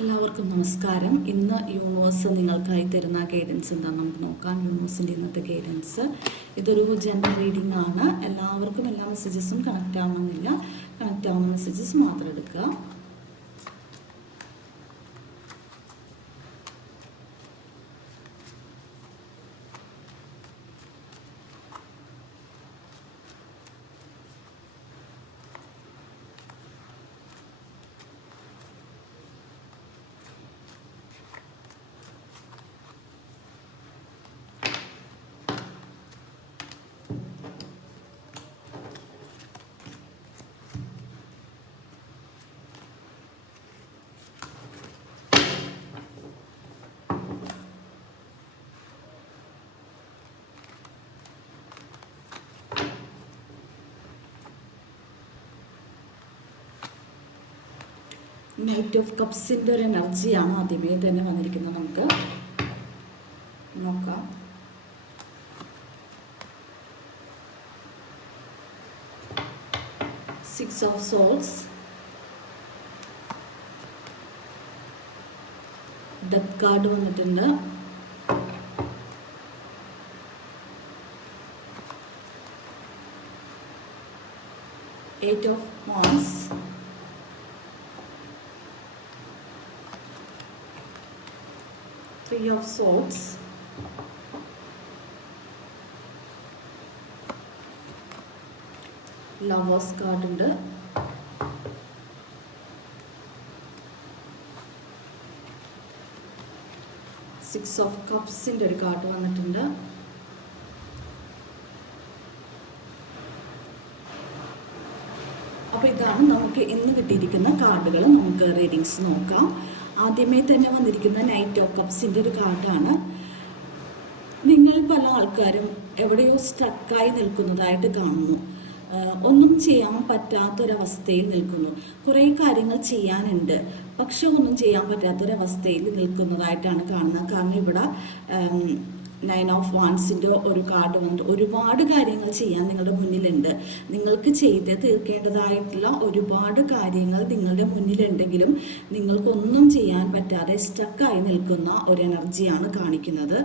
എല്ലാവർക്കും നമസ്കാരം. ഇന്ന് യൂണിവേഴ്സ് നിങ്ങൾക്കായി തരുന്ന ഗൈഡൻസ് എന്താണെന്ന് നമുക്ക് നോക്കാം. യൂണിവേഴ്സിൻ്റെ ഇന്നത്തെ ഗൈഡൻസ് ഇതൊരു ജനറൽ റീഡിംഗ് ആണ്. എല്ലാവർക്കും എല്ലാ മെസ്സേജസും കണക്റ്റ് ആവണമെന്നില്ല. കണക്റ്റ് ആവുന്ന മെസ്സേജസ് മാത്രം എടുക്കുക. നൈറ്റ് ഓഫ് കപ്സിൻ്റെ ഒരു എനർജിയാണ് ആദ്യമേ തന്നെ വന്നിരിക്കുന്നത്. നമുക്ക് നോക്കാം. Six of souls, death card വന്നിട്ടുണ്ട്. Eight of wands, Three of Swords, Lovers card ഉണ്ട്. Six of Cups ൻ്റെ ഒരു കാർഡ് വന്നിട്ടുണ്ട്. അപ്പോൾ ഇതാണ് നമുക്ക് ഇന്ന് കിട്ടിയിരിക്കുന്ന കാർഡുകൾ. നമുക്ക് റീഡിങ്സ് നോക്കാം. ആദ്യമേ തന്നെ വന്നിരിക്കുന്ന നൈറ്റ് ഓഫ് കപ്സിൻ്റെ ഒരു കാർഡാണ്. നിങ്ങൾ പല ആൾക്കാരും എവിടെയോ സ്റ്റക്കായി നിൽക്കുന്നതായിട്ട് കാണുന്നു. ഒന്നും ചെയ്യാൻ പറ്റാത്തൊരവസ്ഥയിൽ നിൽക്കുന്നു. കുറേ കാര്യങ്ങൾ ചെയ്യാനുണ്ട്, പക്ഷെ ഒന്നും ചെയ്യാൻ പറ്റാത്തൊരവസ്ഥയിൽ നിൽക്കുന്നതായിട്ടാണ് കാണുന്നത്. കാരണം ഇവിടെ നയൻ ഓഫ് വാൻഡ്സിൻ്റെ ഒരു കാർഡ് വന്നിട്ട് ഒരുപാട് കാര്യങ്ങൾ ചെയ്യാൻ നിങ്ങളുടെ മുന്നിലുണ്ട്. നിങ്ങൾക്ക് ചെയ്ത് തീർക്കേണ്ടതായിട്ടുള്ള ഒരുപാട് കാര്യങ്ങൾ നിങ്ങളുടെ മുന്നിലുണ്ടെങ്കിലും നിങ്ങൾക്കൊന്നും ചെയ്യാൻ പറ്റാതെ സ്റ്റക്കായി നിൽക്കുന്ന ഒരു എനർജിയാണ് കാണിക്കുന്നത്.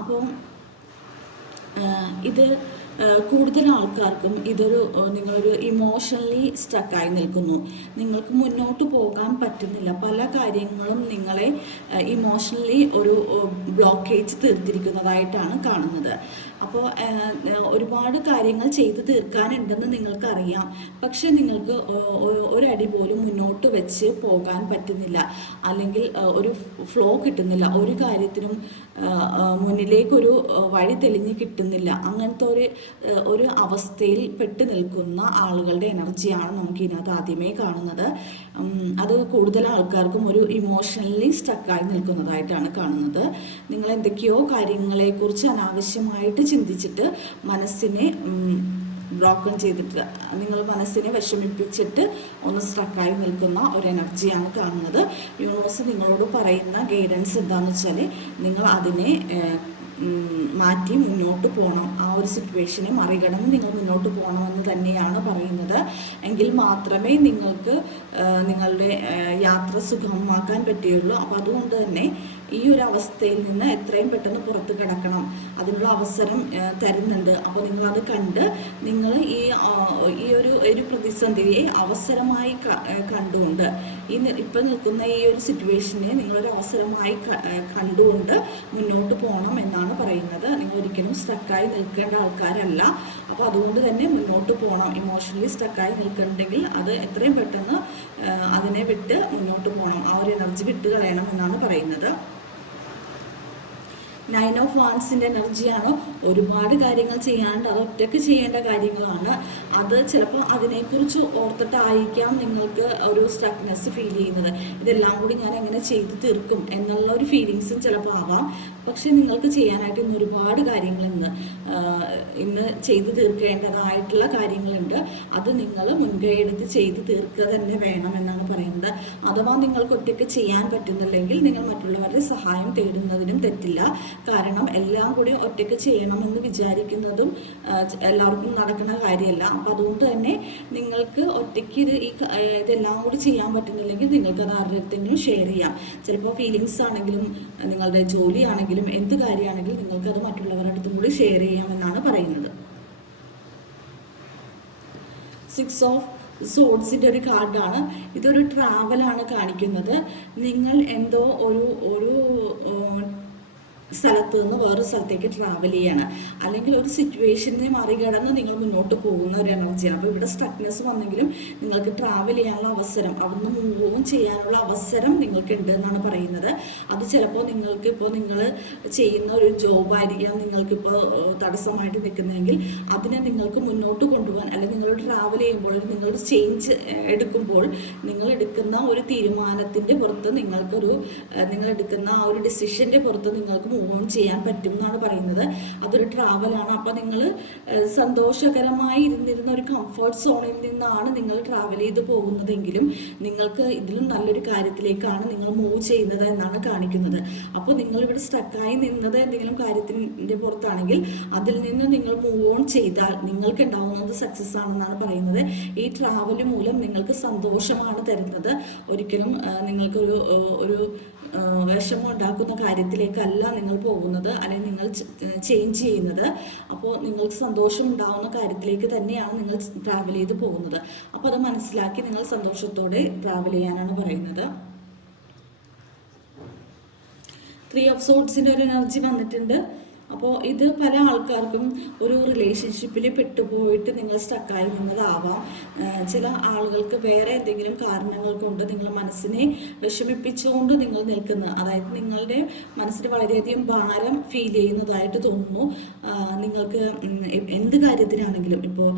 അപ്പം ഇത് കൂടുതൽ ആൾക്കാർക്കും നിങ്ങളൊരു ഇമോഷണലി സ്റ്റക്കായി നിൽക്കുന്നു. നിങ്ങൾക്ക് മുന്നോട്ട് പോകാൻ പറ്റുന്നില്ല. പല കാര്യങ്ങളും നിങ്ങളെ ഇമോഷണലി ഒരു ബ്ലോക്കേജ് തീർത്തിരിക്കുന്നതായിട്ടാണ് കാണുന്നത്. അപ്പോൾ ഒരുപാട് കാര്യങ്ങൾ ചെയ്ത് തീർക്കാനുണ്ടെന്ന് നിങ്ങൾക്കറിയാം, പക്ഷെ നിങ്ങൾക്ക് ഒരടി പോലും മുന്നോട്ട് വെച്ച് പോകാൻ പറ്റുന്നില്ല, അല്ലെങ്കിൽ ഒരു ഫ്ലോ കിട്ടുന്നില്ല. ഒരു കാര്യത്തിനും മുന്നിലേക്കൊരു വഴി തെളിഞ്ഞ് കിട്ടുന്നില്ല. അങ്ങനത്തെ ഒരു അവസ്ഥയിൽ പെട്ട് നിൽക്കുന്ന ആളുകളുടെ എനർജിയാണ് നമുക്ക് ഇതിനകത്ത് ആദ്യമേ കാണുന്നത്. അത് കൂടുതൽ ആൾക്കാർക്കും ഒരു ഇമോഷണലി സ്റ്റക്കായി നിൽക്കുന്നതായിട്ടാണ് കാണുന്നത്. നിങ്ങൾ എന്തൊക്കെയോ കാര്യങ്ങളെക്കുറിച്ച് അനാവശ്യമായിട്ട് ചിന്തിച്ചിട്ട് മനസ്സിനെ ബ്ലോക്കൺ ചെയ്തിട്ട് നിങ്ങൾ മനസ്സിനെ വിഷമിപ്പിച്ചിട്ട് ഒന്ന് സ്ട്രക്കായി നിൽക്കുന്ന ഒരു എനർജിയാണ് കാണുന്നത്. യൂണിവേഴ്സ് നിങ്ങളോട് പറയുന്ന ഗൈഡൻസ് എന്താണെന്ന് വെച്ചാൽ നിങ്ങൾ അതിനെ മാറ്റി മുന്നോട്ട് പോകണം. ആ ഒരു സിറ്റുവേഷനെ മറികടന്ന് നിങ്ങൾ മുന്നോട്ട് പോകണമെന്ന് തന്നെയാണ് പറയുന്നത്. എങ്കിൽ മാത്രമേ നിങ്ങൾക്ക് നിങ്ങളുടെ യാത്ര സുഗമമാക്കാൻ പറ്റുകയുള്ളൂ. അപ്പോൾ അതുകൊണ്ട് തന്നെ ഈ ഒരു അവസ്ഥയിൽ നിന്ന് എത്രയും പെട്ടെന്ന് പുറത്ത് കിടക്കണം, അതിനുള്ള അവസരം തരുന്നുണ്ട്. അപ്പോൾ നിങ്ങളത് കണ്ട് നിങ്ങൾ ഈ ഒരു പ്രതിസന്ധിയെ അവസരമായി കണ്ടുകൊണ്ട് ഇപ്പം നിൽക്കുന്ന ഈ ഒരു സിറ്റുവേഷനെ നിങ്ങളൊരു അവസരമായി കണ്ടുകൊണ്ട് മുന്നോട്ട് പോകണം എന്നാണ് പറയുന്നത്. നിങ്ങൾ ഒരിക്കലും സ്റ്റക്കായി നിൽക്കേണ്ട ആൾക്കാരല്ല. അപ്പോൾ അതുകൊണ്ട് തന്നെ മുന്നോട്ട് പോകണം. ഇമോഷണലി സ്റ്റക്കായി നിൽക്കുന്നുണ്ടെങ്കിൽ അത് എത്രയും പെട്ടെന്ന് അതിനെ വിട്ട് മുന്നോട്ട് പോകണം. ആ ഒരു എനർജി വിട്ട് കളയണം എന്നാണ് പറയുന്നത്. നയൻ ഓഫ് വാൻഡ്സിൻ്റെ എനർജിയാണ്. ഒരുപാട് കാര്യങ്ങൾ ചെയ്യാനുണ്ട്, അത് ഒറ്റയ്ക്ക് ചെയ്യേണ്ട കാര്യങ്ങളാണ്. അത് ചിലപ്പോൾ അതിനെക്കുറിച്ച് ഓർത്തിട്ടായിരിക്കാം നിങ്ങൾക്ക് ഒരു സ്റ്റക്നെസ് ഫീൽ ചെയ്യുന്നത്. ഇതെല്ലാം കൂടി ഞാൻ എങ്ങനെ ചെയ്ത് തീർക്കും എന്നുള്ള ഒരു ഫീലിങ്സും ചിലപ്പോൾ ആവാം. പക്ഷെ നിങ്ങൾക്ക് ചെയ്യാനായിട്ട് ഇന്ന് ഒരുപാട് കാര്യങ്ങൾ ഇന്ന് ചെയ്ത് തീർക്കേണ്ടതായിട്ടുള്ള കാര്യങ്ങളുണ്ട്. അത് നിങ്ങൾ മുൻകൈ എടുത്ത് ചെയ്ത് തീർക്കുക തന്നെ വേണം എന്നാണ് പറയുന്നത്. അഥവാ നിങ്ങൾക്ക് ഒറ്റയ്ക്ക് ചെയ്യാൻ പറ്റുന്നില്ലെങ്കിൽ നിങ്ങൾ മറ്റുള്ളവരുടെ സഹായം തേടുന്നതിനും തെറ്റില്ല. കാരണം എല്ലാം കൂടി ഒറ്റയ്ക്ക് ചെയ്യണമെന്ന് വിചാരിക്കുന്നതും എല്ലാവർക്കും നടക്കുന്ന കാര്യമല്ല. അപ്പോൾ അതുകൊണ്ട് തന്നെ നിങ്ങൾക്ക് ഒറ്റയ്ക്ക് ഇതെല്ലാം കൂടി ചെയ്യാൻ പറ്റുന്നില്ലെങ്കിൽ നിങ്ങൾക്ക് അത് ആരുടെ അടുത്തെങ്കിലും ഷെയർ ചെയ്യാം. ചിലപ്പോൾ ഫീലിങ്സ് ആണെങ്കിലും നിങ്ങളുടെ ജോലി ആണെങ്കിലും എന്ത് കാര്യമാണെങ്കിലും നിങ്ങൾക്കത് മറ്റുള്ളവരുടെ അടുത്തും കൂടി ഷെയർ ചെയ്യാമെന്നാണ് പറയുന്നത്. 6 ഓഫ് സോഡ്സിൻ്റെ ഒരു കാർഡാണ്. ഇതൊരു ട്രാവലാണ് കാണിക്കുന്നത്. നിങ്ങൾ എന്തോ ഒരു സ്ഥലത്ത് നിന്ന് വേറൊരു സ്ഥലത്തേക്ക് ട്രാവൽ ചെയ്യാണ്, അല്ലെങ്കിൽ ഒരു സിറ്റുവേഷനെ മറികടന്ന് നിങ്ങൾ മുന്നോട്ട് പോകുന്ന ഒരു എനർജിയാണ്. അപ്പോൾ ഇവിടെ സ്റ്റക്നെസ് വന്നെങ്കിലും നിങ്ങൾക്ക് ട്രാവൽ ചെയ്യാനുള്ള അവസരം, അവിടുന്ന് മൂവും ചെയ്യാനുള്ള അവസരം നിങ്ങൾക്കുണ്ട് എന്നാണ് പറയുന്നത്. അത് ചിലപ്പോൾ ഇപ്പോൾ നിങ്ങൾ ചെയ്യുന്ന ഒരു ജോബായിരിക്കാം നിങ്ങൾക്കിപ്പോൾ തടസ്സമായിട്ട് നിൽക്കുന്നതെങ്കിൽ അതിനെ നിങ്ങൾക്ക് മുന്നോട്ട് കൊണ്ടുപോകാൻ, അല്ലെങ്കിൽ നിങ്ങൾ ട്രാവൽ ചെയ്യുമ്പോൾ നിങ്ങൾ ചേഞ്ച് എടുക്കുമ്പോൾ നിങ്ങൾ എടുക്കുന്ന ഒരു തീരുമാനത്തിൻ്റെ പുറത്ത് നിങ്ങൾ എടുക്കുന്ന ആ ഒരു ഡിസിഷൻ്റെ പുറത്ത് നിങ്ങൾക്ക് മൂവ് ഓൺ ചെയ്യാൻ പറ്റും എന്നാണ് പറയുന്നത്. അതൊരു ട്രാവലാണ്. അപ്പോൾ നിങ്ങൾ സന്തോഷകരമായി ഇരുന്നിരുന്ന ഒരു കംഫർട്ട് സോണിൽ നിന്നാണ് നിങ്ങൾ ട്രാവൽ ചെയ്ത് പോകുന്നതെങ്കിലും നിങ്ങൾക്ക് ഇതിലും നല്ലൊരു കാര്യത്തിലേക്കാണ് നിങ്ങൾ മൂവ് ചെയ്യുന്നത് എന്നാണ് കാണിക്കുന്നത്. അപ്പോൾ നിങ്ങളിവിടെ സ്റ്റക്കായി നിന്നത് എന്തെങ്കിലും കാര്യത്തിൻ്റെ പുറത്താണെങ്കിൽ അതിൽ നിന്ന് നിങ്ങൾ മൂവ് ഓൺ ചെയ്താൽ നിങ്ങൾക്ക് ഉണ്ടാവുന്നത് സക്സസ് ആണെന്നാണ് പറയുന്നത്. ഈ ട്രാവൽ മൂലം നിങ്ങൾക്ക് സന്തോഷമാണ് തരുന്നത്. ഒരിക്കലും നിങ്ങൾക്കൊരു വിഷമം ഉണ്ടാക്കുന്ന കാര്യത്തിലേക്കല്ല നിങ്ങൾ പോകുന്നത്, അല്ലെങ്കിൽ നിങ്ങൾ ചേഞ്ച് ചെയ്യുന്നത്. അപ്പോൾ നിങ്ങൾക്ക് സന്തോഷം ഉണ്ടാകുന്ന കാര്യത്തിലേക്ക് തന്നെയാണ് നിങ്ങൾ ട്രാവൽ ചെയ്ത് പോകുന്നത്. അപ്പോൾ അത് മനസ്സിലാക്കി നിങ്ങൾ സന്തോഷത്തോടെ ട്രാവൽ ചെയ്യാനാണ് പറയുന്നത്. 3 ഓഫ് സോഡ്സിൻ്റെ ഒരു എനർജി വന്നിട്ടുണ്ട്. അപ്പോൾ ഇത് പല ആൾക്കാർക്കും ഒരു റിലേഷൻഷിപ്പിൽ പെട്ടുപോയിട്ട് നിങ്ങൾ സ്റ്റക്കായി നിന്നതാവാം. ചില ആളുകൾക്ക് വേറെ എന്തെങ്കിലും കാരണങ്ങൾ കൊണ്ട് നിങ്ങളുടെ മനസ്സിനെ വിഷമിപ്പിച്ചുകൊണ്ട് നിങ്ങൾ നിൽക്കുന്നത്, അതായത് നിങ്ങളുടെ മനസ്സിന് വളരെയധികം ഭാരം ഫീൽ ചെയ്യുന്നതായിട്ട് തോന്നുന്നു. നിങ്ങൾക്ക് എന്ത് കാര്യത്തിനാണെങ്കിലും, ഇപ്പോൾ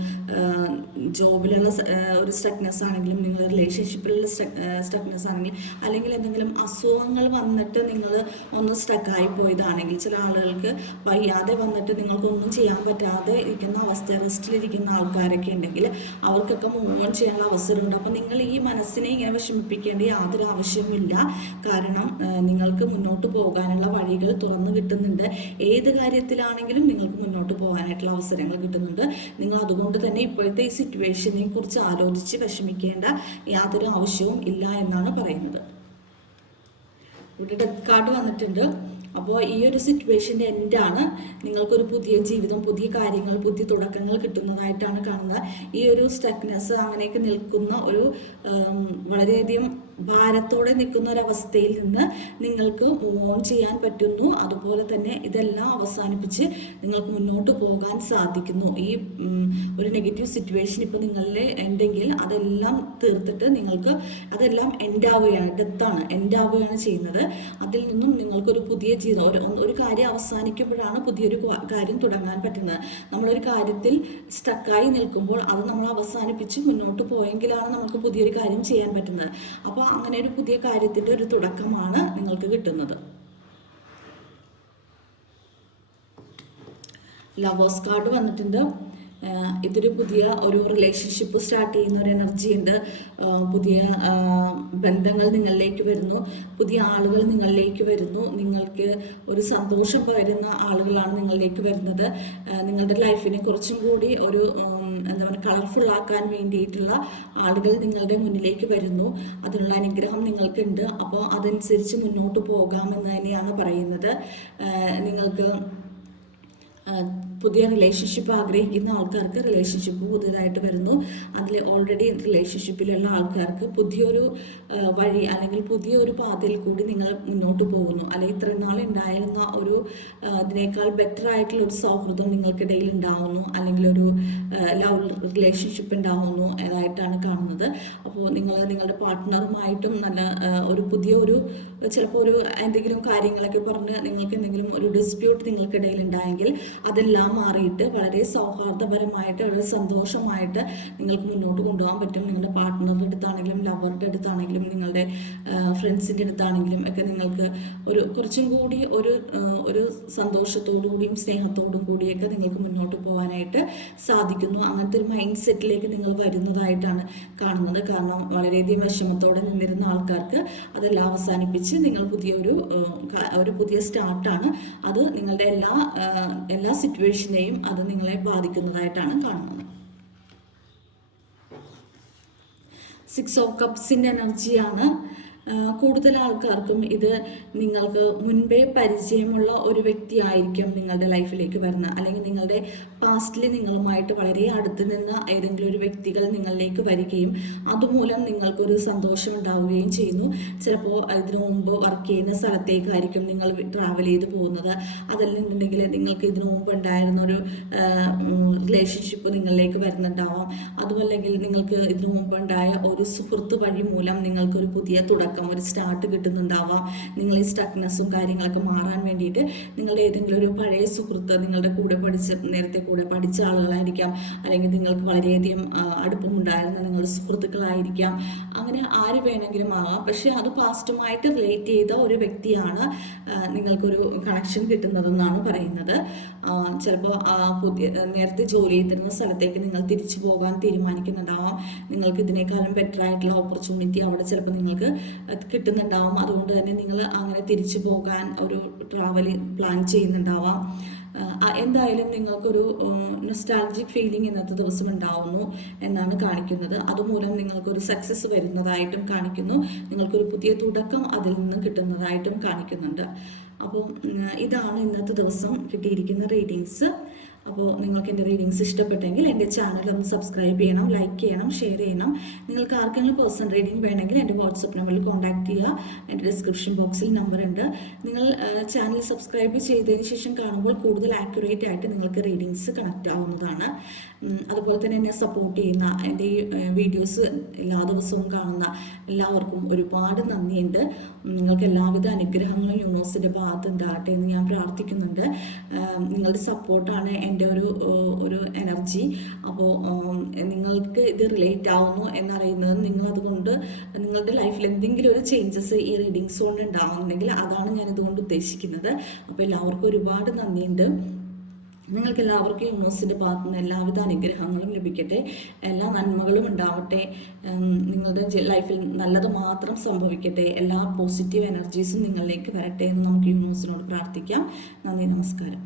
ജോബിലുള്ള ഒരു സ്റ്റക്നെസ് ആണെങ്കിലും, നിങ്ങളുടെ റിലേഷൻഷിപ്പിലുള്ള സ്റ്റക്നെസ് ആണെങ്കിലും, അല്ലെങ്കിൽ എന്തെങ്കിലും അസുഖങ്ങൾ വന്നിട്ട് നിങ്ങൾ ഒന്ന് സ്റ്റക്കായി പോയതാണെങ്കിൽ, ചില ആളുകൾക്ക് വയ്യാതെ വന്നിട്ട് നിങ്ങൾക്കൊന്നും ചെയ്യാൻ പറ്റാതെ ഇരിക്കുന്ന അവസ്ഥ, റെസ്റ്റിലിരിക്കുന്ന ആൾക്കാരൊക്കെ ഉണ്ടെങ്കിൽ അവർക്കൊക്കെ മൂവ് ഓൺ ചെയ്യാനുള്ള അവസരമുണ്ട്. അപ്പോൾ നിങ്ങൾ ഈ മനസ്സിനെ ഇങ്ങനെ വിഷമിപ്പിക്കേണ്ട യാതൊരു ആവശ്യവുമില്ല. കാരണം നിങ്ങൾക്ക് മുന്നോട്ട് പോകാനുള്ള വഴികൾ തുറന്നു കിട്ടുന്നുണ്ട്. ഏത് കാര്യത്തിലാണെങ്കിലും നിങ്ങൾക്ക് മുന്നോട്ട് പോകാനായിട്ടുള്ള അവസരങ്ങൾ കിട്ടുന്നുണ്ട്. നിങ്ങൾ അതുകൊണ്ട് തന്നെ ഇപ്പോഴത്തെ ഈ സിറ്റുവേഷനെ കുറിച്ച് ആലോചിച്ച് വിഷമിക്കേണ്ട യാതൊരു ആവശ്യവും ഇല്ല എന്നാണ് പറയുന്നത്. ഇവിടെ ഡെത്ത് കാർഡ് വന്നിട്ടുണ്ട്. അപ്പോൾ ഈ ഒരു സിറ്റുവേഷൻ്റെ എൻഡാണ്. നിങ്ങൾക്കൊരു പുതിയ ജീവിതം, പുതിയ കാര്യങ്ങൾ, പുതിയ തുടക്കങ്ങൾ കിട്ടുന്നതായിട്ടാണ് കാണുന്നത്. ഈ ഒരു സ്റ്റക്നെസ് അങ്ങനെയൊക്കെ നിൽക്കുന്ന ഒരു വളരെയധികം ഭാരത്തോടെ നിൽക്കുന്ന ഒരവസ്ഥയിൽ നിന്ന് നിങ്ങൾക്ക് മൂവ് ഓൺ ചെയ്യാൻ പറ്റുന്നു. അതുപോലെ തന്നെ ഇതെല്ലാം അവസാനിപ്പിച്ച് നിങ്ങൾക്ക് മുന്നോട്ട് പോകാൻ സാധിക്കുന്നു. ഈ ഒരു നെഗറ്റീവ് സിറ്റുവേഷൻ ഇപ്പോൾ നിങ്ങളിൽ ഉണ്ടെങ്കിൽ അതെല്ലാം തീർത്തിട്ട് നിങ്ങൾക്ക് അതെല്ലാം എൻഡാവുകയാണ്, ഡെത്താണ്, എൻഡാവുകയാണ് ചെയ്യുന്നത്. അതിൽ നിന്നും നിങ്ങൾക്കൊരു പുതിയ ജീവിതം, ഒരു കാര്യം അവസാനിക്കുമ്പോഴാണ് പുതിയൊരു കാര്യം തുടങ്ങാൻ പറ്റുന്നത്. നമ്മളൊരു കാര്യത്തിൽ സ്റ്റക്കായി നിൽക്കുമ്പോൾ അത് നമ്മൾ അവസാനിപ്പിച്ച് മുന്നോട്ട് പോയെങ്കിലാണ് നമുക്ക് പുതിയൊരു കാര്യം ചെയ്യാൻ പറ്റുന്നത്. അപ്പോൾ അങ്ങനെ ഒരു പുതിയ കാര്യത്തിൻ്റെ ഒരു തുടക്കമാണ് നിങ്ങൾക്ക് കിട്ടുന്നത്. ലവേഴ്സ് കാർഡ് വന്നിട്ടുണ്ട്. ഇതൊരു പുതിയ ഒരു റിലേഷൻഷിപ്പ് സ്റ്റാർട്ട് ചെയ്യുന്ന ഒരു എനർജി ഉണ്ട്. പുതിയ ബന്ധങ്ങൾ നിങ്ങളിലേക്ക് വരുന്നു, പുതിയ ആളുകൾ നിങ്ങളിലേക്ക് വരുന്നു. നിങ്ങൾക്ക് ഒരു സന്തോഷം പകരുന്ന ആളുകളാണ് നിങ്ങളിലേക്ക് വരുന്നത്. നിങ്ങളുടെ ലൈഫിനെ കുറച്ചും കൂടി ഒരു എന്താ പറയുക, കളർഫുൾ ആക്കാൻ വേണ്ടിയിട്ടുള്ള ആളുകൾ നിങ്ങളുടെ മുന്നിലേക്ക് വരുന്നു. അതിനുള്ള അനുഗ്രഹം നിങ്ങൾക്കുണ്ട്. അപ്പോൾ അതനുസരിച്ച് മുന്നോട്ട് പോകാമെന്ന് തന്നെയാണ് പറയുന്നത്. നിങ്ങൾക്ക് പുതിയ റിലേഷൻഷിപ്പ് ആഗ്രഹിക്കുന്ന ആൾക്കാർക്ക് റിലേഷൻഷിപ്പ് പുതിയതായിട്ട് വരുന്നു. അതിൽ ഓൾറെഡി റിലേഷൻഷിപ്പിലുള്ള ആൾക്കാർക്ക് പുതിയൊരു വഴി, അല്ലെങ്കിൽ പുതിയൊരു പാതയിൽ കൂടി നിങ്ങൾ മുന്നോട്ട് പോകുന്നു. അല്ലെങ്കിൽ ഇത്രയും നാൾ ഉണ്ടായിരുന്ന ഒരു ഇതിനേക്കാൾ ബെറ്റർ ആയിട്ടുള്ള ഒരു സൗഹൃദം നിങ്ങൾക്കിടയിൽ ഉണ്ടാവുന്നു, അല്ലെങ്കിൽ ഒരു ലവ് റിലേഷൻഷിപ്പ് ഉണ്ടാവുന്നു ഏതായിട്ടാണ് കാണുന്നത്. അപ്പോൾ നിങ്ങളുടെ പാർട്ട്ണറുമായിട്ടും നല്ല ഒരു ചിലപ്പോൾ ഒരു എന്തെങ്കിലും കാര്യങ്ങളൊക്കെ പറഞ്ഞ് നിങ്ങൾക്ക് എന്തെങ്കിലും ഒരു ഡിസ്പ്യൂട്ട് നിങ്ങൾക്കിടയിൽ ഉണ്ടായെങ്കിൽ അതെല്ലാം എല്ലാം മാറിയിട്ട് വളരെ സൗഹാർദ്ദപരമായിട്ട് വളരെ സന്തോഷമായിട്ട് നിങ്ങൾക്ക് മുന്നോട്ട് കൊണ്ടുപോകാൻ പറ്റും. നിങ്ങളുടെ പാർട്ട്ണറുടെ അടുത്താണെങ്കിലും ലവറുടെ അടുത്താണെങ്കിലും നിങ്ങളുടെ ഫ്രണ്ട്സിൻ്റെ അടുത്താണെങ്കിലും ഒക്കെ നിങ്ങൾക്ക് കുറച്ചും കൂടി ഒരു സന്തോഷത്തോടു കൂടിയും സ്നേഹത്തോടും കൂടിയൊക്കെ നിങ്ങൾക്ക് മുന്നോട്ട് പോകാനായിട്ട് സാധിക്കുന്നു. അങ്ങനത്തെ ഒരു മൈൻഡ് സെറ്റിലേക്ക് നിങ്ങൾ വരുന്നതായിട്ടാണ് കാണുന്നത്. കാരണം വളരെയധികം വിഷമത്തോടെ നിന്നിരുന്ന ആൾക്കാർക്ക് അതെല്ലാം അവസാനിപ്പിച്ച് നിങ്ങൾ പുതിയ സ്റ്റാർട്ടാണ്. അത് നിങ്ങളുടെ എല്ലാ സിറ്റുവേഷനെയും അത് നിങ്ങളെ ബാധിക്കുന്നതായിട്ടാണ് കാണുന്നത്. 6 ഓഫ് കപ്സിൻ്റെ എനർജിയാണ്. കൂടുതൽ ആൾക്കാർക്കും ഇത് നിങ്ങൾക്ക് മുൻപേ പരിചയമുള്ള ഒരു വ്യക്തിയായിരിക്കും നിങ്ങളുടെ ലൈഫിലേക്ക് വരുന്നത്, അല്ലെങ്കിൽ നിങ്ങളുടെ പാസ്റ്റിൽ നിങ്ങളുമായിട്ട് വളരെ അടുത്ത് നിന്ന ഏതെങ്കിലും ഒരു വ്യക്തികൾ നിങ്ങളിലേക്ക് വരികയും അതുമൂലം നിങ്ങൾക്കൊരു സന്തോഷം ഉണ്ടാവുകയും ചെയ്യുന്നു. ചിലപ്പോൾ ഇതിനു മുമ്പ് വർക്ക് ചെയ്യുന്ന സ്ഥലത്തേക്കായിരിക്കും നിങ്ങൾ ട്രാവൽ ചെയ്ത് പോകുന്നത്. അതല്ലെന്നുണ്ടെങ്കിൽ നിങ്ങൾക്ക് ഇതിനു മുമ്പ് ഉണ്ടായിരുന്ന ഒരു റിലേഷൻഷിപ്പ് നിങ്ങളിലേക്ക് വരുന്നുണ്ടാവാം. അതുമല്ലെങ്കിൽ നിങ്ങൾക്ക് ഇതിനു മുമ്പ് ഉണ്ടായ ഒരു സുഹൃത്ത് വഴി മൂലം നിങ്ങൾക്കൊരു പുതിയ തുടക്കം, ഒരു സ്റ്റാർട്ട് കിട്ടുന്നുണ്ടാവാം. നിങ്ങൾ ഈ സ്റ്റക്നെസ്സും കാര്യങ്ങളൊക്കെ മാറാൻ വേണ്ടിയിട്ട് നിങ്ങളുടെ ഏതെങ്കിലും ഒരു പഴയ സുഹൃത്ത്, നിങ്ങളുടെ നേരത്തെ കൂടെ പഠിച്ച ആളുകളായിരിക്കാം, അല്ലെങ്കിൽ നിങ്ങൾക്ക് വളരെയധികം അടുപ്പമുണ്ടായിരുന്ന നിങ്ങളുടെ സുഹൃത്തുക്കളായിരിക്കാം. അങ്ങനെ ആര് വേണമെങ്കിലും ആവാം. പക്ഷേ അത് പാസ്റ്റുമായിട്ട് റിലേറ്റ് ചെയ്ത ഒരു വ്യക്തിയാണ് നിങ്ങൾക്കൊരു കണക്ഷൻ കിട്ടുന്നതെന്നാണ് പറയുന്നത്. ചിലപ്പോൾ നേരത്തെ ജോലി ചെയ്തിരുന്ന സ്ഥലത്തേക്ക് നിങ്ങൾ തിരിച്ചു പോകാൻ തീരുമാനിക്കുന്നുണ്ടാവാം. നിങ്ങൾക്ക് ഇതിനേക്കാളും ബെറ്റർ ആയിട്ടുള്ള ഓപ്പർച്യൂണിറ്റി അവിടെ ചിലപ്പോൾ നിങ്ങൾക്ക് കിട്ടുന്നുണ്ടാവാം. അതുകൊണ്ട് തന്നെ നിങ്ങൾ അങ്ങനെ തിരിച്ചു പോകാൻ ഒരു ട്രാവൽ പ്ലാൻ ചെയ്യുന്നുണ്ടാവാം. എന്തായാലും നിങ്ങൾക്കൊരു നൊസ്റ്റാൾജിക് ഫീലിംഗ് ഇന്നത്തെ ദിവസം ഉണ്ടാവുന്നു എന്നാണ് കാണിക്കുന്നത്. അതുമൂലം നിങ്ങൾക്കൊരു സക്സസ് വരുന്നതായിട്ടും കാണിക്കുന്നു. നിങ്ങൾക്കൊരു പുതിയ തുടക്കം അതിൽ നിന്ന് കിട്ടുന്നതായിട്ടും കാണിക്കുന്നുണ്ട്. അപ്പോൾ ഇതാണ് ഇന്നത്തെ ദിവസം കിട്ടിയിരിക്കുന്ന റീഡിങ്സ്. അപ്പോൾ നിങ്ങൾക്ക് എൻ്റെ റീഡിങ്സ് ഇഷ്ടപ്പെട്ടെങ്കിൽ എൻ്റെ ചാനൽ ഒന്ന് സബ്സ്ക്രൈബ് ചെയ്യണം, ലൈക്ക് ചെയ്യണം, ഷെയർ ചെയ്യണം. നിങ്ങൾക്ക് ആർക്കെങ്കിലും പേഴ്സണൽ റീഡിംഗ് വേണമെങ്കിൽ എൻ്റെ വാട്സപ്പ് നമ്പറിൽ കോൺടാക്ട് ചെയ്യുക. എൻ്റെ ഡിസ്ക്രിപ്ഷൻ ബോക്സിൽ നമ്പർ ഉണ്ട്. നിങ്ങൾ ചാനൽ സബ്സ്ക്രൈബ് ചെയ്തതിന് ശേഷം കാണുമ്പോൾ കൂടുതൽ ആക്യുറേറ്റ് ആയിട്ട് നിങ്ങൾക്ക് റീഡിങ്സ് കണക്റ്റ് ആവുന്നതാണ്. അതുപോലെ തന്നെ എന്നെ സപ്പോർട്ട് ചെയ്യുന്ന, എൻ്റെ ഈ വീഡിയോസ് എല്ലാ ദിവസവും കാണുന്ന എല്ലാവർക്കും ഒരുപാട് നന്ദിയുണ്ട്. നിങ്ങൾക്ക് എല്ലാവിധ അനുഗ്രഹങ്ങളും യൂണിവേഴ്സിൻ്റെ ഭാഗത്ത് ഉണ്ടാകട്ടെ എന്ന് ഞാൻ പ്രാർത്ഥിക്കുന്നുണ്ട്. നിങ്ങളുടെ സപ്പോർട്ടാണ് എൻ്റെ ഒരു എനർജി. അപ്പോൾ നിങ്ങൾക്ക് ഇത് റിലേറ്റ് ആവുന്നു എന്നറിയുന്നത് നിങ്ങളതുകൊണ്ട് നിങ്ങളുടെ ലൈഫിൽ എന്തെങ്കിലും ഒരു ചേഞ്ചസ് ഈ റീഡിങ്സ് കൊണ്ട് ഉണ്ടാകുന്നുണ്ടെങ്കിൽ അതാണ് ഞാനിതുകൊണ്ട് ഉദ്ദേശിക്കുന്നത്. അപ്പോൾ എല്ലാവർക്കും ഒരുപാട് നന്ദിയുണ്ട്. നിങ്ങൾക്ക് എല്ലാവർക്കും യൂണിവേഴ്സിൻ്റെ ഭാഗത്തു നിന്ന് എല്ലാവിധ അനുഗ്രഹങ്ങളും ലഭിക്കട്ടെ, എല്ലാ നന്മകളും ഉണ്ടാവട്ടെ, നിങ്ങളുടെ ലൈഫിൽ നല്ലത് മാത്രം സംഭവിക്കട്ടെ, എല്ലാ പോസിറ്റീവ് എനർജീസും നിങ്ങളിലേക്ക് വരട്ടെ എന്ന് നമുക്ക് യൂണിവേഴ്സിനോട് പ്രാർത്ഥിക്കാം. നന്ദി, നമസ്കാരം.